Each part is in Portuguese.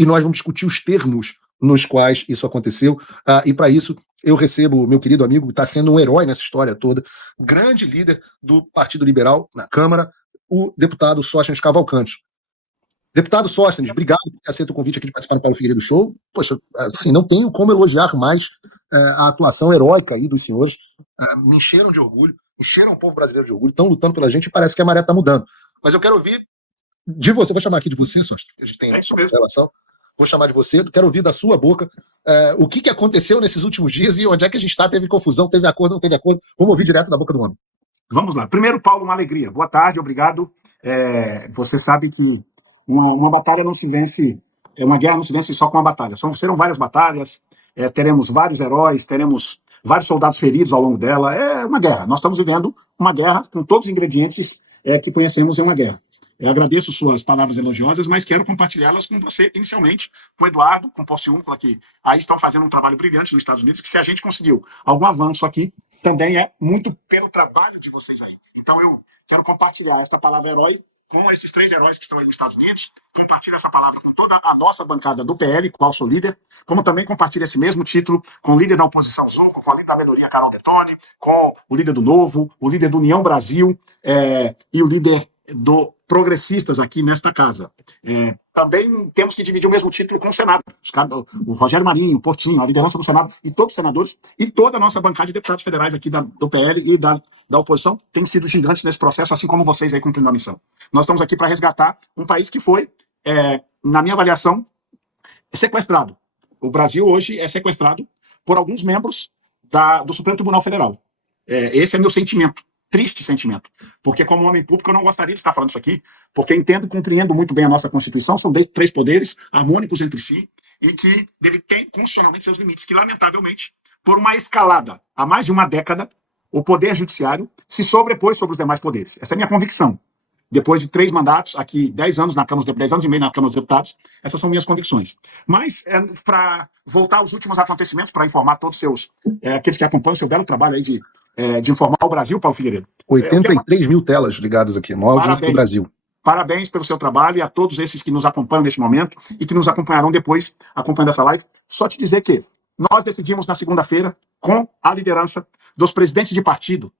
e nós vamos discutir os termos nos quais isso aconteceu, e para isso eu recebo o meu querido amigo, que está sendo um herói nessa história toda, grande líder do Partido Liberal na Câmara, o deputado Sóstenes Cavalcante. Deputado Sóstenes, obrigado por ter aceito o convite aqui de participar do Paulo Figueiredo Show. Poxa, assim, não tenho como elogiar mais a atuação heróica aí dos senhores. Me encheram de orgulho, encheram o povo brasileiro de orgulho, estão lutando pela gente e parece que a maré está mudando. Mas eu quero ouvir de você, vou chamar aqui de você, Sóstenes, que a gente tem relação. Vou chamar de você, quero ouvir da sua boca o que aconteceu nesses últimos dias e onde é que a gente está, teve confusão, teve acordo, não teve acordo. Vamos ouvir direto da boca do homem. Vamos lá. Primeiro, Paulo, uma alegria. Boa tarde, obrigado. Você sabe que uma batalha não se vence, uma guerra não se vence só com uma batalha. Serão várias batalhas, teremos vários heróis, teremos vários soldados feridos ao longo dela. É uma guerra. Nós estamos vivendo uma guerra com todos os ingredientes que conhecemos em uma guerra. Eu agradeço suas palavras elogiosas, mas quero compartilhá-las com você, inicialmente, com o Eduardo, com o Porciúncula, que aí estão fazendo um trabalho brilhante nos Estados Unidos, que se a gente conseguiu algum avanço aqui, também é muito pelo trabalho de vocês aí. Então eu quero compartilhar esta palavra herói com esses 3 heróis que estão aí nos Estados Unidos, compartilho essa palavra com toda a nossa bancada do PL, qual sou líder, como também compartilho esse mesmo título com o líder da oposição Zuco, com a líder da Melhoria Carol Detone, com o líder do Novo, o líder do União Brasil e o líder do Progressistas aqui nesta casa. Também temos que dividir o mesmo título com o Senado. O Rogério Marinho, o Portinho, a liderança do Senado e todos os senadores e toda a nossa bancada de deputados federais aqui do PL e da oposição têm sido gigantes nesse processo, assim como vocês aí cumprindo a missão. Nós estamos aqui para resgatar um país que foi, na minha avaliação, sequestrado. O Brasil hoje é sequestrado por alguns membros do Supremo Tribunal Federal. Esse é meu sentimento. Triste sentimento, porque como homem público eu não gostaria de estar falando isso aqui, porque entendo e compreendo muito bem a nossa Constituição, são 3 poderes harmônicos entre si e que têm constitucionalmente seus limites, que lamentavelmente, por uma escalada há mais de uma década, o Poder Judiciário se sobrepôs sobre os demais poderes. Essa é a minha convicção. Depois de 3 mandatos, aqui 10 anos na Câmara, 10 anos e meio na Câmara dos Deputados, essas são minhas convicções. Mas, para voltar aos últimos acontecimentos, para informar todos aqueles que acompanham o seu belo trabalho aí de informar o Brasil, Paulo Figueiredo. 83 mil telas ligadas aqui, maior audiência do Brasil. Parabéns pelo seu trabalho e a todos esses que nos acompanham neste momento e que nos acompanharão depois, acompanhando essa live. Só te dizer que nós decidimos na segunda-feira, com a liderança dos presidentes de partido,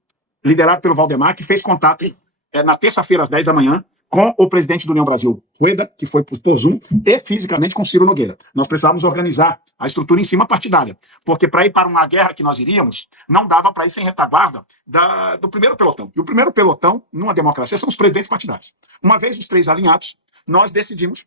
liderado pelo Valdemar, que fez contato na terça-feira, às 10 da manhã, com o presidente do União Brasil, Rueda, que foi por Zoom, e fisicamente com Ciro Nogueira. Nós precisávamos organizar a estrutura em cima partidária, porque para ir para uma guerra que nós iríamos, não dava para ir sem retaguarda do primeiro pelotão. E o primeiro pelotão, numa democracia, são os presidentes partidários. Uma vez os 3 alinhados, nós decidimos,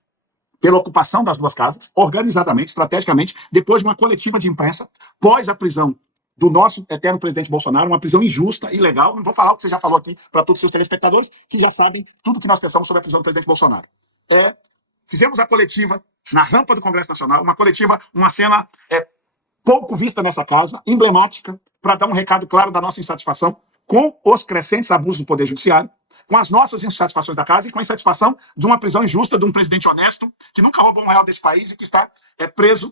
pela ocupação das 2 casas, organizadamente, estrategicamente, depois de uma coletiva de imprensa, pós a prisão do nosso eterno presidente Bolsonaro, uma prisão injusta, ilegal. Não vou falar o que você já falou aqui para todos os seus telespectadores, que já sabem tudo que nós pensamos sobre a prisão do presidente Bolsonaro. Fizemos a coletiva na rampa do Congresso Nacional, uma cena pouco vista nessa casa, emblemática, para dar um recado claro da nossa insatisfação com os crescentes abusos do Poder Judiciário, com as nossas insatisfações da casa e com a insatisfação de uma prisão injusta de um presidente honesto, que nunca roubou R$1 desse país e que está preso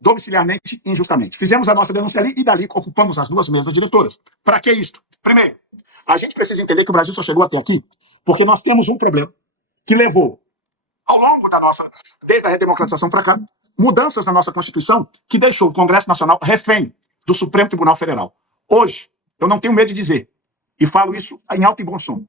domiciliarmente, injustamente. Fizemos a nossa denúncia ali e dali ocupamos as 2 mesas diretoras. Para que isto? Primeiro, a gente precisa entender que o Brasil só chegou até aqui porque nós temos um problema que levou, ao longo desde a redemocratização para cá, mudanças na nossa Constituição que deixou o Congresso Nacional refém do Supremo Tribunal Federal. Hoje, eu não tenho medo de dizer, e falo isso em alto e bom som,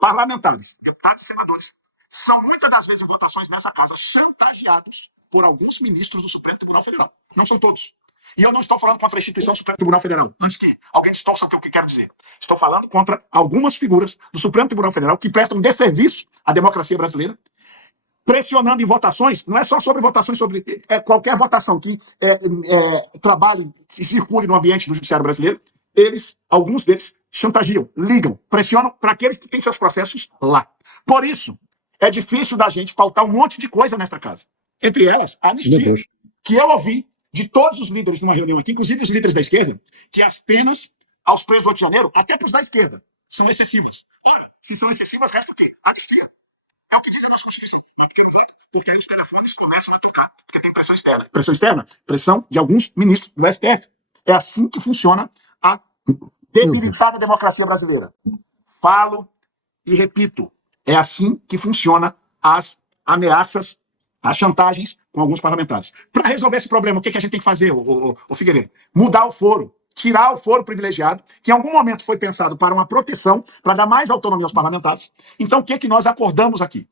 parlamentares, deputados e senadores, são muitas das vezes em votações nessa casa chantageados por alguns ministros do Supremo Tribunal Federal. Não são todos. E eu não estou falando contra a instituição Supremo Tribunal Federal, antes que alguém distorça o que eu quero dizer. Estou falando contra algumas figuras do Supremo Tribunal Federal que prestam desserviço à democracia brasileira, pressionando em votações, não é só sobre votações, sobre qualquer votação que trabalhe e circule no ambiente do judiciário brasileiro, alguns deles, chantagiam, ligam, pressionam para aqueles que têm seus processos lá. Por isso, é difícil da gente pautar um monte de coisa nesta casa. Entre elas, a anistia, que eu ouvi de todos os líderes numa reunião aqui, inclusive os líderes da esquerda, que as penas aos presos do 8 de janeiro, até para os da esquerda, são excessivas. Ora, se são excessivas, resta o quê? Anistia. É o que diz a nossa Constituição. Porque aí os telefones começam a tocar, porque tem pressão externa. Pressão externa? Pressão de alguns ministros do STF. É assim que funciona a debilitada democracia brasileira. Falo e repito, é assim que funciona as ameaças as chantagens com alguns parlamentares. Para resolver esse problema, o que a gente tem que fazer, o Figueiredo? Mudar o foro. Tirar o foro privilegiado, que em algum momento foi pensado para uma proteção, para dar mais autonomia aos parlamentares. Então, o que nós acordamos aqui?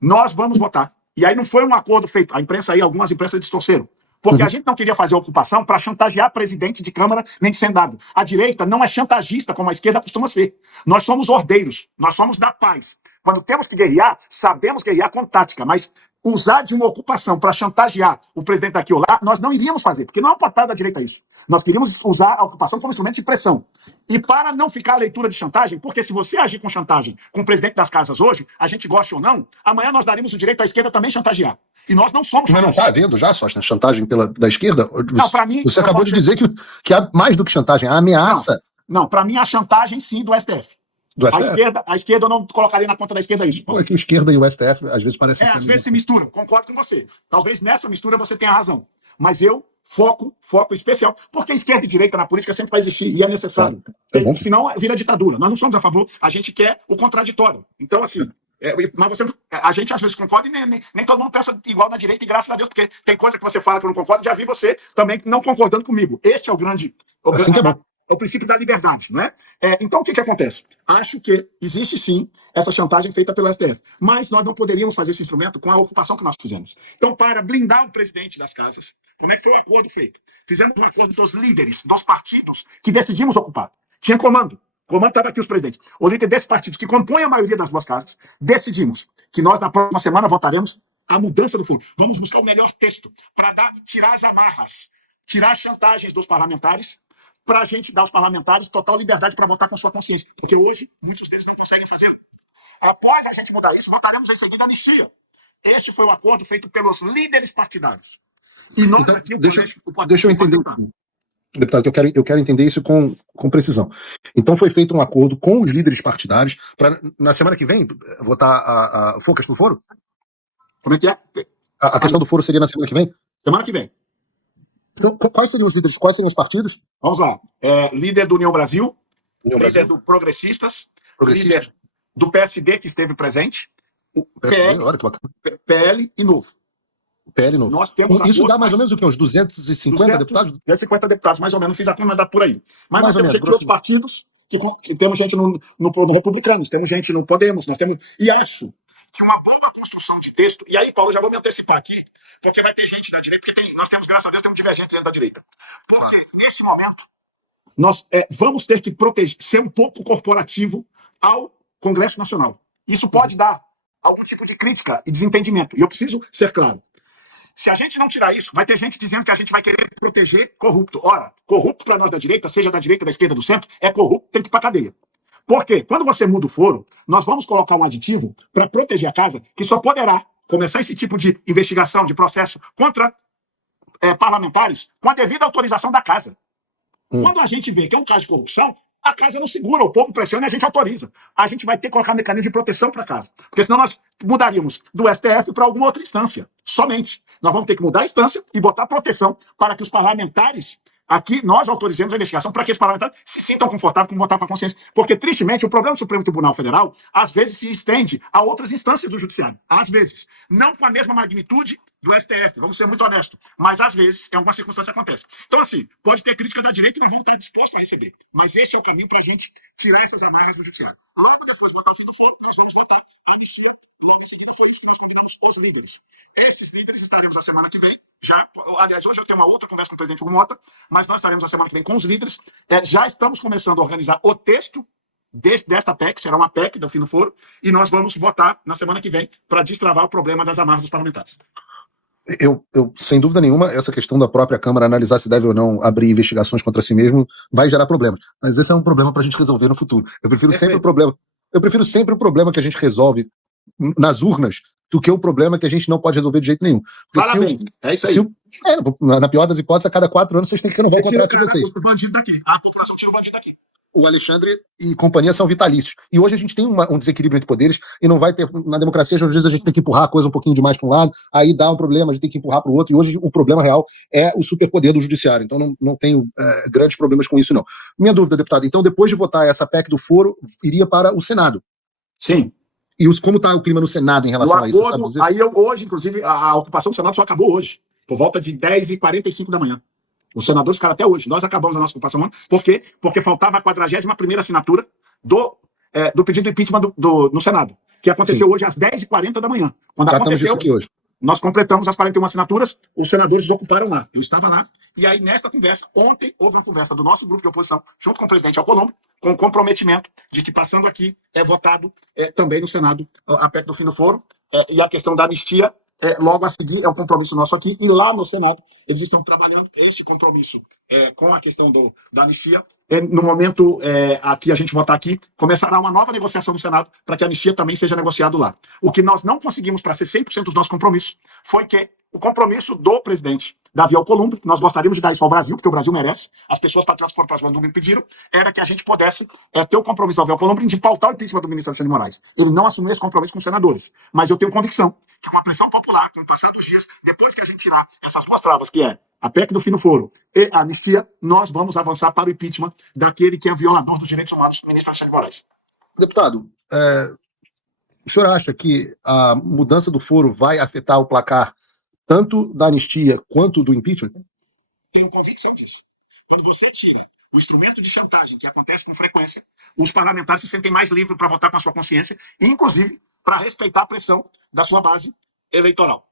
Nós vamos votar. E aí não foi um acordo feito. A imprensa aí, algumas imprensas distorceram. Porque a gente não queria fazer ocupação para chantagear presidente de Câmara nem de Senado. A direita não é chantagista como a esquerda costuma ser. Nós somos ordeiros, nós somos da paz. Quando temos que guerrear, sabemos guerrear com tática, mas usar de uma ocupação para chantagear o presidente daqui ou lá, nós não iríamos fazer, porque não é um papel da direita isso. Nós queríamos usar a ocupação como instrumento de pressão. E para não ficar a leitura de chantagem, porque se você agir com chantagem com o presidente das casas hoje, a gente gosta ou não, amanhã nós daríamos o direito à esquerda também chantagear. E nós não somos Mas não está havendo já, Sócio, chantagem da esquerda? Não, para mim... Você acabou de dizer que há mais do que chantagem, há ameaça. Não, para mim a chantagem sim do STF. Do STF? A esquerda eu não colocaria na conta da esquerda isso. Pô, é que o esquerda e o STF às vezes parecem ser... Às vezes se misturam, concordo com você. Talvez nessa mistura você tenha razão. Mas eu foco especial, porque esquerda e direita na política sempre vai existir e é necessário. É bom. Senão vira ditadura. Nós não somos a favor, a gente quer o contraditório. Então, assim, mas a gente às vezes concorda e nem todo mundo pensa igual na direita, e graças a Deus, porque tem coisa que você fala que eu não concordo, já vi você também não concordando comigo. Este é o grande... Assim que é bom. É o princípio da liberdade, não é? Então, o que acontece? Acho que existe, sim, essa chantagem feita pelo STF. Mas nós não poderíamos fazer esse instrumento com a ocupação que nós fizemos. Então, para blindar o presidente das casas, como é que foi o acordo feito? Fizemos um acordo dos líderes, dos partidos que decidimos ocupar. Tinha comando. O comando estava aqui, os presidentes. O líder desse partido, que compõe a maioria das duas casas, decidimos que nós, na próxima semana, votaremos a mudança do foro. Vamos buscar o melhor texto para tirar as amarras, tirar as chantagens dos parlamentares, para a gente dar aos parlamentares total liberdade para votar com sua consciência. Porque hoje, muitos deles não conseguem fazê-lo. Após a gente mudar isso, votaremos em seguida a anistia. Este foi o acordo feito pelos líderes partidários. E nós então, aqui... Deixa eu entender, deputado, eu quero entender isso com precisão. Então foi feito um acordo com os líderes partidários para, na semana que vem, votar a Focas no foro? Como é que é? A questão do foro seria na semana que vem? Semana que vem. Então, quais seriam os líderes? Quais seriam os partidos? Vamos lá. Líder do União Brasil, líder do Progressistas, líder do PSD, que esteve presente, o PSD, olha que bacana. PL e Novo. PL Novo. Nós temos isso dá mais ou menos o quê? Uns 250 deputados? 250 deputados, mais ou menos. Fiz a conta, dá por aí. Mas mais nós temos gente de outros partidos, que temos gente no Republicanos, temos gente no Podemos, nós temos... E acho que uma boa construção de texto... E aí, Paulo, já vou me antecipar aqui, porque vai ter gente da direita, porque nós temos, graças a Deus, temos divergentes dentro da direita. Porque, neste momento, nós vamos ter que ser um pouco corporativo ao Congresso Nacional. Isso pode dar algum tipo de crítica e desentendimento. E eu preciso ser claro. Se a gente não tirar isso, vai ter gente dizendo que a gente vai querer proteger corrupto. Ora, corrupto para nós da direita, seja da direita, da esquerda, do centro, é corrupto, tem que ir para cadeia. Por quê? Quando você muda o foro, nós vamos colocar um aditivo para proteger a casa, que só poderá começar esse tipo de investigação, de processo contra parlamentares com a devida autorização da casa. Quando a gente vê que é um caso de corrupção, a casa não segura, o povo pressiona e a gente autoriza. A gente vai ter que colocar mecanismo de proteção para a casa. Porque senão nós mudaríamos do STF para alguma outra instância. Somente. Nós vamos ter que mudar a instância e botar proteção para que os parlamentares... Aqui nós autorizamos a investigação para que os parlamentares se sintam confortáveis com votar com a consciência. Porque, tristemente, o problema do Supremo Tribunal Federal, às vezes, se estende a outras instâncias do Judiciário. Às vezes. Não com a mesma magnitude do STF, vamos ser muito honestos. Mas, às vezes, em algumas circunstâncias acontece. Então, assim, pode ter crítica da direita e nós vamos estar dispostos a receber. Mas esse é o caminho para a gente tirar essas amarras do Judiciário. Logo depois, votar no foro, nós vamos votar a anistia. Logo em seguida, foi isso que nós combinamos. Os líderes. Esses líderes estaremos na semana que vem. Aliás, hoje eu tenho uma outra conversa com o presidente Hugo Mota, mas nós estaremos na semana que vem com os líderes. Já estamos começando a organizar o texto desta PEC, será uma PEC do fim do foro, e nós vamos votar na semana que vem para destravar o problema das amarras dos parlamentares. Eu, sem dúvida nenhuma, essa questão da própria Câmara analisar se deve ou não abrir investigações contra si mesmo vai gerar problemas. Mas esse é um problema para a gente resolver no futuro. Eu prefiro sempre o problema que a gente resolve nas urnas do que o problema que a gente não pode resolver de jeito nenhum. Parabéns, é isso aí. Na pior das hipóteses, a cada 4 anos vocês têm que renovar o contrato de vocês. O bandido daqui. A população tira o bandido daqui. O Alexandre e companhia são vitalícios. E hoje a gente tem um desequilíbrio entre poderes e não vai ter... Na democracia, às vezes, a gente tem que empurrar a coisa um pouquinho demais para um lado, aí dá um problema, a gente tem que empurrar para o outro, e hoje o problema real é o superpoder do judiciário. Então não tenho grandes problemas com isso, não. Minha dúvida, deputado, então depois de votar essa PEC do foro, iria para o Senado? Sim. como está o clima no Senado em No relação a isso? Sabe acordo, dizer? aí hoje, inclusive, a ocupação do Senado só acabou hoje, por volta de 10h45 da manhã. Os senadores ficaram até hoje. Nós acabamos a nossa ocupação. Por quê? Porque faltava a 41ª assinatura do pedido de impeachment no Senado, que aconteceu Sim. hoje às 10h40 da manhã. Quando Tratamos disso aconteceu, aqui hoje. nós completamos as 41 assinaturas, os senadores ocuparam lá. Eu estava lá. E aí, nesta conversa, ontem houve uma conversa do nosso grupo de oposição, junto com o presidente Alcolumbre, com o comprometimento de que, passando aqui, é votado também no Senado a PEC do fim do foro. E a questão da anistia, logo a seguir, é um compromisso nosso aqui. E lá no Senado, eles estão trabalhando esse compromisso com a questão da anistia. No momento aqui a gente votar aqui, começará uma nova negociação no Senado para que a anistia também seja negociado lá. O que nós não conseguimos para ser 100% dos nossos compromissos foi que o compromisso do presidente Davi Alcolumbre, nós gostaríamos de dar isso ao Brasil, porque o Brasil merece, as pessoas patriotas foram para as ruas do domingo pediram, era que a gente pudesse ter o compromisso do Davi Alcolumbre de pautar o impeachment do ministro Alexandre de Moraes. Ele não assumiu esse compromisso com os senadores, mas eu tenho convicção que com a pressão popular, com o passar dos dias, depois que a gente tirar essas duas travas, que é a PEC do fim do foro e a anistia, nós vamos avançar para o impeachment daquele que é violador dos direitos humanos, o ministro Alexandre de Moraes. Deputado, o senhor acha que a mudança do foro vai afetar o placar tanto da anistia quanto do impeachment? Tenho convicção disso. Quando você tira o instrumento de chantagem, que acontece com frequência, os parlamentares se sentem mais livres para votar com a sua consciência, inclusive para respeitar a pressão da sua base eleitoral.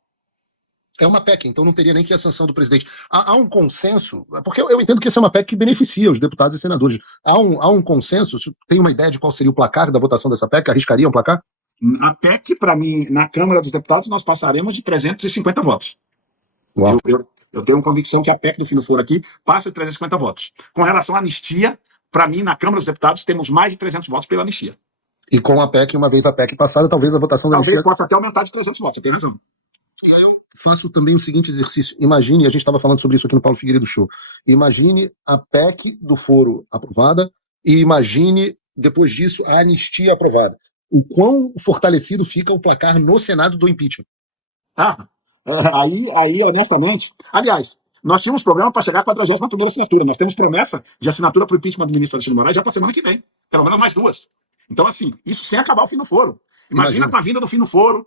É uma PEC, então não teria nem que a sanção do presidente. Há um consenso, porque eu entendo que essa é uma PEC que beneficia os deputados e senadores. Há um consenso? Tem uma ideia de qual seria o placar da votação dessa PEC? Arriscaria um placar? A PEC, para mim, na Câmara dos Deputados, nós passaremos de 350 votos. Uau. Eu tenho convicção que a PEC do fim do foro aqui passa de 350 votos. Com relação à anistia, para mim, na Câmara dos Deputados, temos mais de 300 votos pela anistia. E com a PEC, uma vez a PEC passada, talvez a votação da Talvez anistia... possa até aumentar de 300 votos, você tem razão. Eu faço também o seguinte exercício. Imagine, a gente estava falando sobre isso aqui no Paulo Figueiredo Show, imagine a PEC do foro aprovada e imagine, depois disso, a anistia aprovada. O quão fortalecido fica o placar no Senado do impeachment? Aí, honestamente... Aliás, nós tínhamos problema para chegar à 41ª assinatura. Nós temos promessa de assinatura para o impeachment do ministro Alexandre de Moraes já para a semana que vem. Pelo menos mais duas. Então, assim, isso sem acabar o fim do foro. Imagina com a vinda do fim do foro,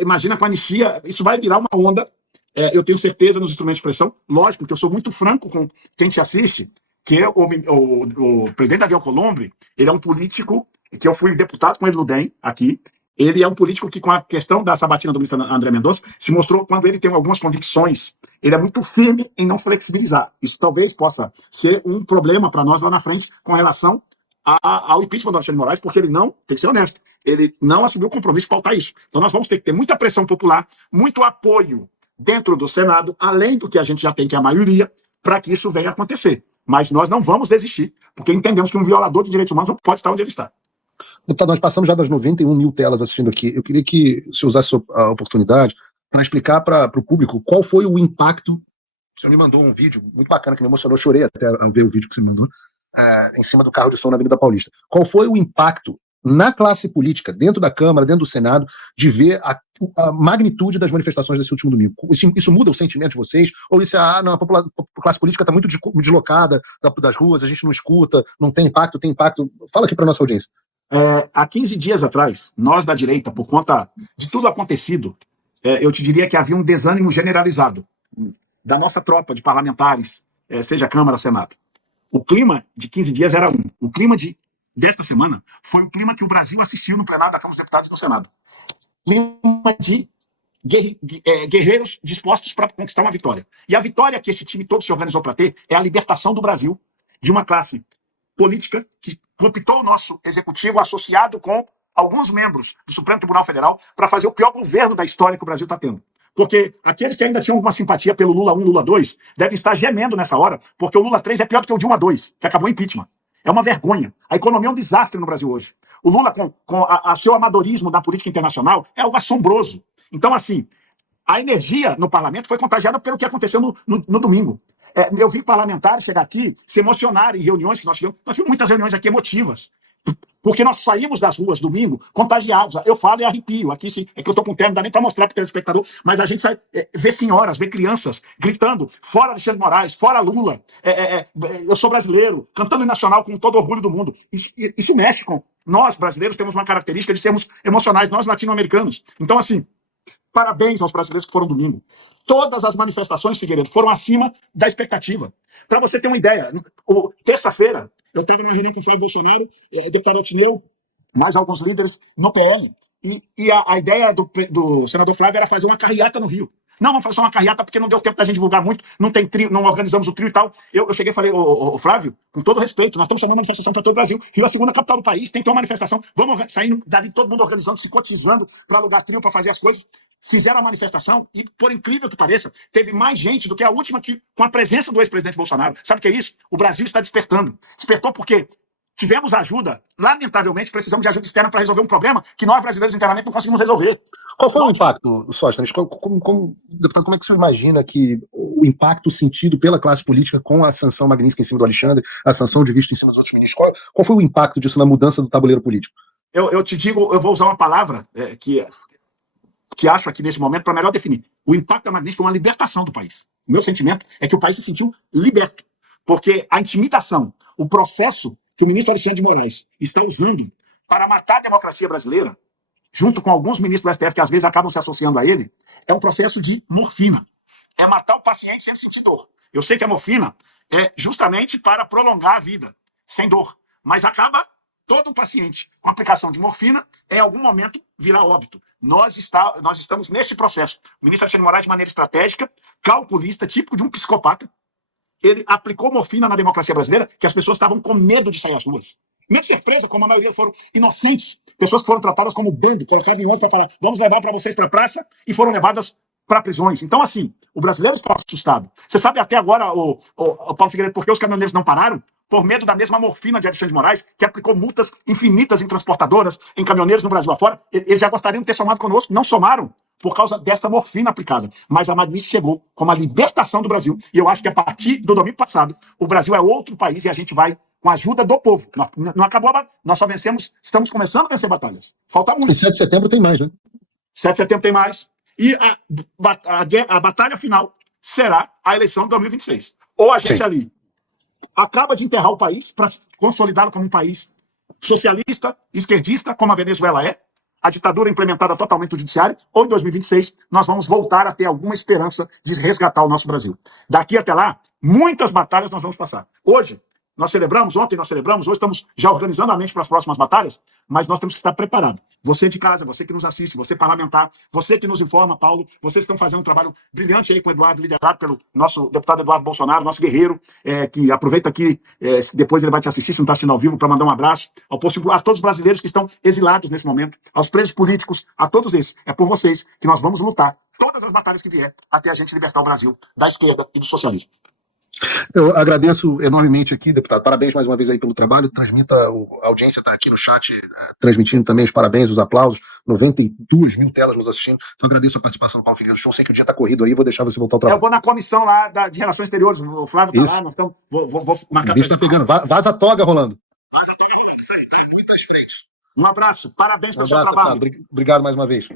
imagina com a anistia, isso vai virar uma onda. Eu tenho certeza nos instrumentos de pressão. Lógico que eu sou muito franco com quem te assiste, que o presidente Davi Alcolumbre, ele é um político, que eu fui deputado com ele no DEM, aqui. Ele é um político que, com a questão da sabatina do ministro André Mendonça, se mostrou, quando ele tem algumas convicções, ele é muito firme em não flexibilizar. Isso talvez possa ser um problema para nós lá na frente com relação ao impeachment do Alexandre de Moraes, porque ele não, tem que ser honesto, ele não assumiu o compromisso de pautar isso. Então nós vamos ter que ter muita pressão popular, muito apoio dentro do Senado, além do que a gente já tem, que é a maioria, para que isso venha a acontecer. Mas nós não vamos desistir, porque entendemos que um violador de direitos humanos não pode estar onde ele está. Deputado, nós passamos já das 91 mil telas assistindo aqui. Eu queria que o senhor usasse a oportunidade para explicar para o público qual foi o impacto. O senhor me mandou um vídeo muito bacana que me emocionou, chorei até ao ver o vídeo que você me mandou, em cima do carro de som na Avenida Paulista. Qual foi o impacto na classe política, dentro da Câmara, dentro do Senado, de ver a magnitude das manifestações desse último domingo? Isso muda o sentimento de vocês? Ou isso não, a classe política está muito deslocada das ruas, a gente não escuta, não tem impacto, tem impacto? Fala aqui para nossa audiência. Há 15 dias atrás, nós da direita, por conta de tudo acontecido, eu te diria que havia um desânimo generalizado da nossa tropa de parlamentares, seja Câmara, Senado. O clima de 15 dias era um. O clima desta semana foi o clima que o Brasil assistiu no plenário da Câmara dos Deputados e do Senado. Clima de guerreiros dispostos para conquistar uma vitória. E a vitória que esse time todo se organizou para ter é a libertação do Brasil de uma classe política que cooptou o nosso executivo associado com alguns membros do Supremo Tribunal Federal para fazer o pior governo da história que o Brasil está tendo. Porque aqueles que ainda tinham alguma simpatia pelo Lula 1, Lula 2, devem estar gemendo nessa hora, porque o Lula 3 é pior do que o de 1 a 2, que acabou em impeachment. É uma vergonha. A economia é um desastre no Brasil hoje. O Lula, com seu amadorismo da política internacional, é algo assombroso. Então, assim, a energia no parlamento foi contagiada pelo que aconteceu no domingo. Eu vi parlamentares chegar aqui, se emocionarem em reuniões que nós tivemos. Nós tivemos muitas reuniões aqui emotivas. Porque nós saímos das ruas domingo contagiados. Eu falo e arrepio. Aqui sim, é que eu tô com terno, não dá nem para mostrar para o telespectador, mas a gente sai, vê senhoras, vê crianças gritando, fora Alexandre de Moraes, fora Lula, eu sou brasileiro, cantando em nacional com todo orgulho do mundo. Isso mexe com... Nós, brasileiros, temos uma característica de sermos emocionais, nós latino-americanos. Então, assim, parabéns aos brasileiros que foram domingo. Todas as manifestações, Figueiredo, foram acima da expectativa. Para você ter uma ideia, terça-feira, eu estava na reunião com o Flávio Bolsonaro, deputado Altineu, mais alguns líderes no PL, e a ideia do senador Flávio era fazer uma carreata no Rio. Não, vamos fazer só uma carreata porque não deu tempo da gente divulgar muito, não tem trio, não organizamos o trio e tal. Eu cheguei e falei, Flávio, com todo respeito, nós estamos chamando manifestação para todo o Brasil. Rio é a segunda capital do país, tem que ter uma manifestação. Vamos saindo dali, todo mundo organizando, se cotizando para alugar trio, para fazer as coisas. Fizeram a manifestação e, por incrível que pareça, teve mais gente do que a última com a presença do ex-presidente Bolsonaro. Sabe o que é isso? O Brasil está despertando. Despertou porque tivemos ajuda. Lamentavelmente, precisamos de ajuda externa para resolver um problema que nós, brasileiros, internamente, não conseguimos resolver. Qual foi o impacto, Sóstenes? Deputado, como é que o senhor imagina que o impacto sentido pela classe política com a sanção Magnitsky em cima do Alexandre, a sanção de visto em cima dos outros ministros? Qual foi o impacto disso na mudança do tabuleiro político? Eu te digo, eu vou usar uma palavra que acho aqui nesse momento para melhor definir. O impacto da Magnitsky foi uma libertação do país. O meu sentimento é que o país se sentiu liberto, porque a intimidação, o processo que o ministro Alexandre de Moraes está usando para matar a democracia brasileira, junto com alguns ministros do STF que às vezes acabam se associando a ele, é um processo de morfina. É matar o paciente sem sentir dor. Eu sei que a morfina é justamente para prolongar a vida, sem dor, mas acaba todo paciente com aplicação de morfina, em algum momento, virá óbito. Nós estamos neste processo. O ministro Alexandre de Moraes, de maneira estratégica, calculista, típico de um psicopata, ele aplicou morfina na democracia brasileira, que as pessoas estavam com medo de sair às ruas. Medo de ser presa, como a maioria foram inocentes. Pessoas que foram tratadas como bando, colocadas em ônibus para falar, vamos levar para vocês para a praça, e foram levadas para prisões. Então, assim, o brasileiro está assustado. Você sabe até agora, o Paulo Figueiredo, por que os caminhoneiros não pararam? Por medo da mesma morfina de Alexandre de Moraes, que aplicou multas infinitas em transportadoras, em caminhoneiros no Brasil afora. Eles já gostariam de ter somado conosco, não somaram por causa dessa morfina aplicada. Mas a Magnitsky chegou como a libertação do Brasil, e eu acho que a partir do domingo passado, o Brasil é outro país e a gente vai com a ajuda do povo. Não acabou, nós só vencemos, estamos começando a vencer batalhas. Falta muito. E 7 de setembro tem mais, né? 7 de setembro tem mais. E a batalha final será a eleição de 2026. Ou a gente ali acaba de enterrar o país para consolidá-lo como um país socialista, esquerdista, como a Venezuela é, a ditadura implementada totalmente no judiciário, ou em 2026 nós vamos voltar a ter alguma esperança de resgatar o nosso Brasil. Daqui até lá, muitas batalhas nós vamos passar. Hoje, nós celebramos, ontem nós celebramos, hoje estamos já organizando a mente para as próximas batalhas, mas nós temos que estar preparados. Você de casa, você que nos assiste, você parlamentar, você que nos informa, Paulo, vocês estão fazendo um trabalho brilhante aí com o Eduardo, liderado pelo nosso deputado Eduardo Bolsonaro, nosso guerreiro, que aproveita aqui, depois ele vai te assistir, se não está assistindo ao vivo, para mandar um abraço a todos os brasileiros que estão exilados nesse momento, aos presos políticos, a todos esses. É por vocês que nós vamos lutar todas as batalhas que vier até a gente libertar o Brasil da esquerda e do socialismo. Eu agradeço enormemente aqui, deputado. Parabéns mais uma vez aí pelo trabalho. Transmita, a audiência está aqui no chat, transmitindo também os parabéns, os aplausos. 92 mil telas nos assistindo. Então agradeço a participação do Paulo Figueiredo. Eu sei que o dia está corrido aí, vou deixar você voltar ao trabalho. Eu vou na comissão lá de Relações Exteriores. O Flávio está lá, nós estamos. Vou marcar. O bicho está pegando. Vaza a toga, Rolando. Vaza a toga, muitas frentes. Um abraço. Parabéns pelo seu trabalho. Obrigado mais uma vez.